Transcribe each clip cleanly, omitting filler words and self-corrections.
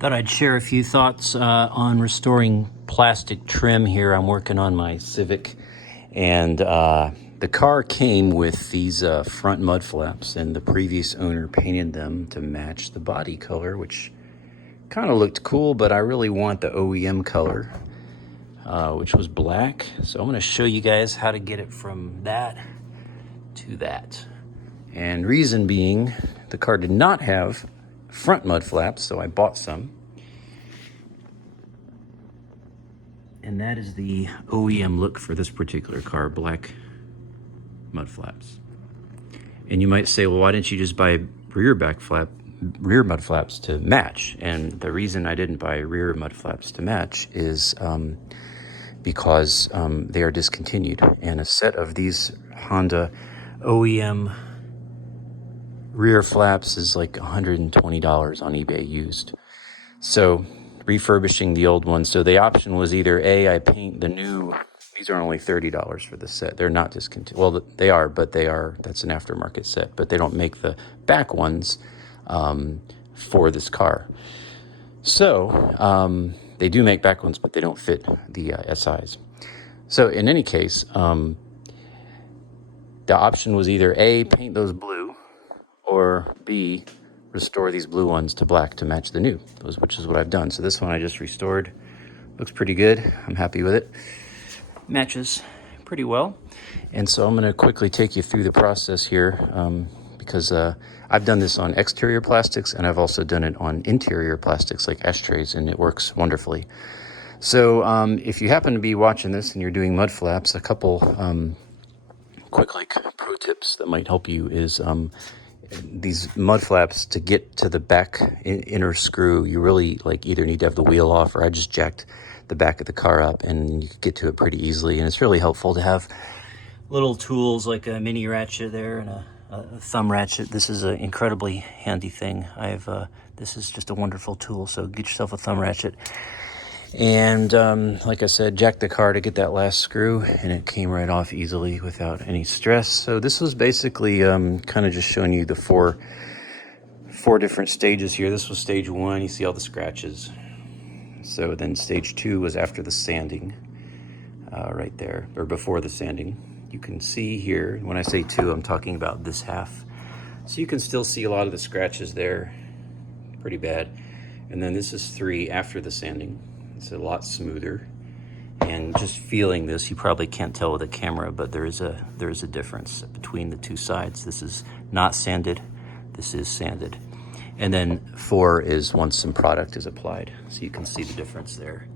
Thought I'd share a few thoughts on restoring plastic trim here. I'm working on my Civic, and the car came with these front mud flaps, and the previous owner painted them to match the body color, which kind of looked cool, but I really want the OEM color, which was black. So I'm going to show you guys how to get it from that to that. And reason being, the car did not have front mud flaps, so I bought some. And that is the OEM look for this particular car, black mud flaps. And you might say, well, why didn't you just buy rear mud flaps to match? And the reason I didn't buy rear mud flaps to match is because they are discontinued. And a set of these Honda OEM rear flaps is like $120 on eBay used. So refurbishing the old ones. So the option was either I paint the new, these are only $30 for the set. They're not discontinued. Well, they are, but that's an aftermarket set, but they don't make the back ones for this car. So they do make back ones, but they don't fit the SIs. So in any case, the option was either A, paint those blue, or B, restore these blue ones to black to match the new, which is what I've done. So this one I just restored. Looks pretty good. I'm happy with it. Matches pretty well. And so I'm going to quickly take you through the process here because I've done this on exterior plastics, and I've also done it on interior plastics like ashtrays, and it works wonderfully. So if you happen to be watching this and you're doing mud flaps, a couple quick pro tips that might help you is these mud flaps, to get to the back inner screw, you really either need to have the wheel off, or I just jacked the back of the car up and you can get to it pretty easily. And it's really helpful to have little tools like a mini ratchet there and a thumb ratchet. This is an incredibly handy thing. This is just a wonderful tool, so get yourself a thumb ratchet. And like I said, jacked the car to get that last screw, and it came right off easily without any stress. So this was basically kind of just showing you the four different stages here. This was stage 1. You see all the scratches. So then stage 2 was after the sanding, right there, or before the sanding. You can see here, when I say 2, I'm talking about this half. So you can still see a lot of the scratches there, pretty bad. And then this is 3 after the sanding. It's a lot smoother. And just feeling this, you probably can't tell with a camera, but there is a difference between the two sides. This is not sanded, this is sanded. And then 4 is once some product is applied. So you can see the difference there.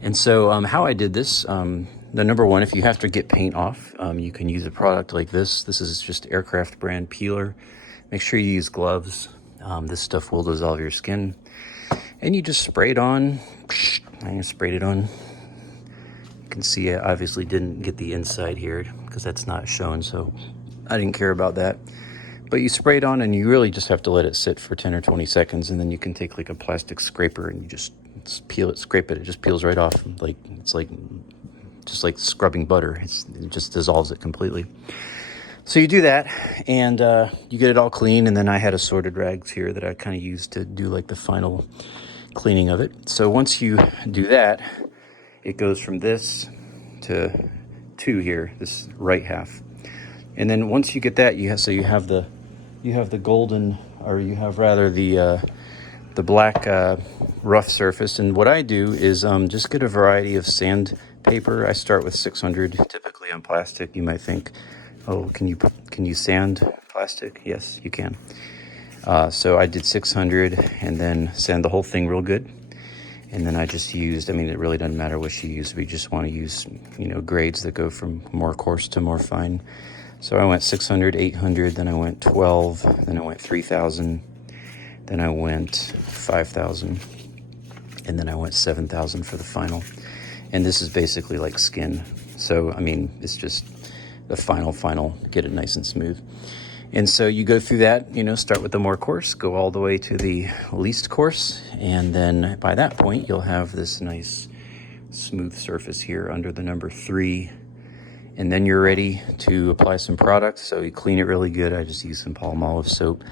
And so how I did this, the number one, if you have to get paint off, you can use a product like this. This is just Aircraft brand peeler. Make sure you use gloves. This stuff will dissolve your skin. And you just spray it on. I sprayed it on. You can see I obviously didn't get the inside here because that's not shown, so I didn't care about that. But you spray it on, and you really just have to let it sit for 10 or 20 seconds, and then you can take like a plastic scraper and you just peel it, scrape it. It just peels right off. It's just like scrubbing butter. It just dissolves it completely. So you do that, and you get it all clean, and then I had assorted rags here that I kind of used to do like the final cleaning of it. So once you do that, it goes from this to 2 here, this right half. And then once you get that, you have the golden, or you have rather the black rough surface. And what I do is just get a variety of sandpaper. I start with 600 typically on plastic. You might think, oh, can you sand plastic? Yes, you can. So I did 600 and then sand the whole thing real good. And then I just used, it really doesn't matter what you use. We just want to use, grades that go from more coarse to more fine. So I went 600, 800, then I went 12, then I went 3,000, then I went 5,000, and then I went 7,000 for the final. And this is basically like skin. So, it's just the final, get it nice and smooth. And so you go through that, start with the more coarse, go all the way to the least coarse. And then by that point, you'll have this nice smooth surface here under the number 3. And then you're ready to apply some product. So you clean it really good. I just use some Palmolive soap.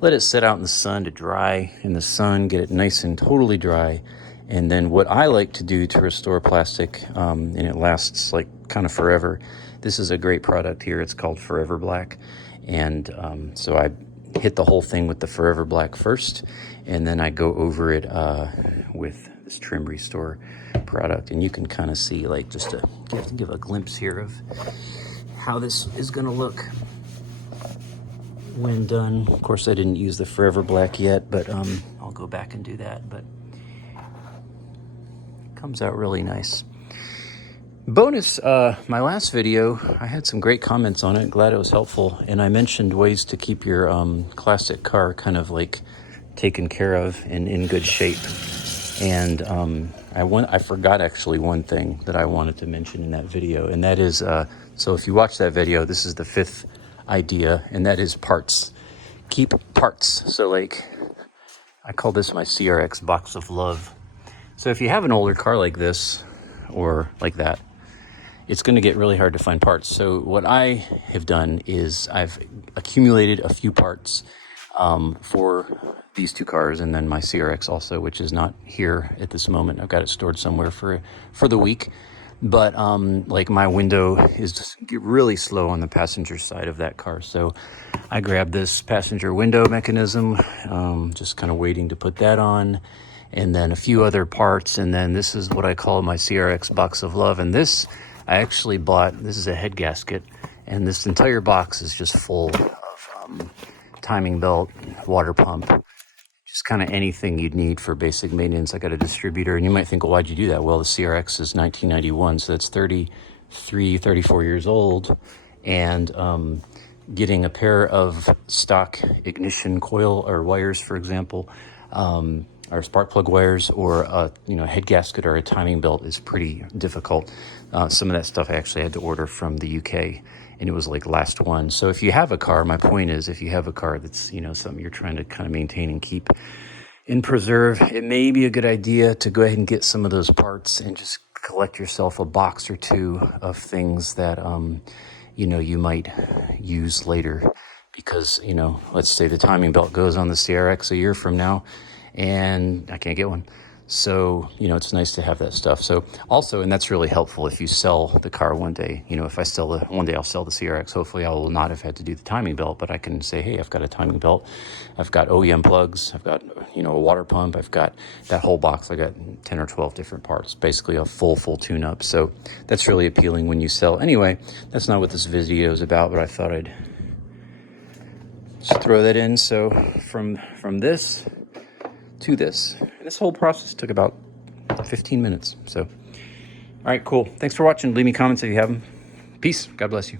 let it sit out in the sun to dry in the sun, get it nice and totally dry. And then what I like to do to restore plastic, and it lasts like kind of forever. This is a great product here. It's called Forever Black. And so I hit the whole thing with the Forever Black first, and then I go over it with this Trim Restore product. And you can kind of see, like, just to give a glimpse here of how this is going to look when done. Of course, I didn't use the Forever Black yet, but I'll go back and do that. But it comes out really nice. Bonus, my last video, I had some great comments on it. Glad it was helpful. And I mentioned ways to keep your classic car kind of like taken care of and in good shape. And I forgot actually one thing that I wanted to mention in that video. And that is, so if you watch that video, this is the 5th idea, and that is parts. Keep parts. So like, I call this my CRX box of love. So if you have an older car like this or like that, it's going to get really hard to find parts. So what I have done is I've accumulated a few parts for these two cars, and then my CRX also, which is not here at this moment. I've got it stored somewhere for the week. But like my window is just really slow on the passenger side of that car. So I grabbed this passenger window mechanism, just kind of waiting to put that on, and then a few other parts. And then this is what I call my CRX box of love. And this I actually bought, this is a head gasket, and this entire box is just full of timing belt, water pump, just kind of anything you'd need for basic maintenance. I got a distributor, and you might think, well, why'd you do that? Well, the CRX is 1991, so that's 34 years old, and getting a pair of stock ignition coil or wires, for example, or spark plug wires, or a head gasket or a timing belt is pretty difficult. Some of that stuff I actually had to order from the UK, and it was like last one. So if you have a car, my point is, if you have a car that's something you're trying to kind of maintain and keep and preserve, it may be a good idea to go ahead and get some of those parts and just collect yourself a box or two of things that you might use later. Because let's say the timing belt goes on the CRX a year from now, and I can't get one. So, it's nice to have that stuff. So also, and that's really helpful if you sell the car one day. If I one day I'll sell the CRX. Hopefully I will not have had to do the timing belt, but I can say, hey, I've got a timing belt. I've got OEM plugs. I've got, a water pump. I've got that whole box. I got 10 or 12 different parts, basically a full tune-up. So that's really appealing when you sell. Anyway, that's not what this video is about, but I thought I'd just throw that in. So from this to this. And this whole process took about 15 minutes. So, all right, cool. Thanks for watching. Leave me comments if you have them. Peace. God bless you.